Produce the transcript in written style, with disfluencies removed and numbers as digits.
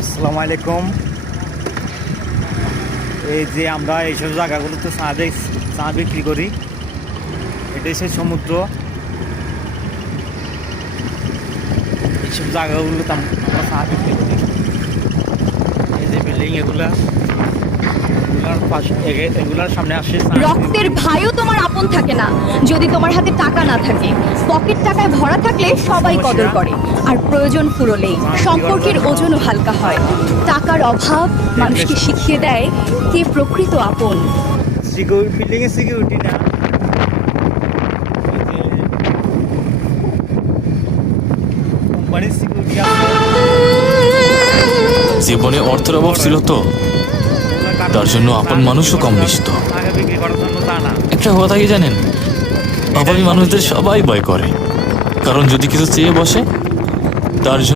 আসসালামু আলাইকুম। এই যে আমরা এইসব জায়গাগুলোতে চা বিক্রি করি, এটা হচ্ছে সমুদ্র। এইসব জায়গাগুলোতে আমরা চা বিক্রি করি। এই যে বিল্ডিং এগুলার পাশে, এগুলার সামনে আসে রক্তের ভাইও তোমার আপন থাকে না যদি তোমার হাতে টাকা না থাকে। পকেট টাকায় ভরা থাকলে সবাই কদর করে, আর প্রয়োজন ফুরলেই সম্পর্কের ওজনও হালকা হয়। টাকার অভাব মানুষকে শিখিয়ে দেয় কে প্রকৃত আপন। বিল্ডিং এর সিকিউরিটি না, কোম্পানির সিকিউরিটি জীবনে অর্থের অভাব ছিল তো, তার জন্য আপন মানুষও কম মিশত। টাকা বিক্রি করার জন্য তা না। একটা কথা কি জানেন, অভাবী মানুষদের সবাই ভয় করে, কারণ যদি কিছু চেয়ে বসে তার জন্য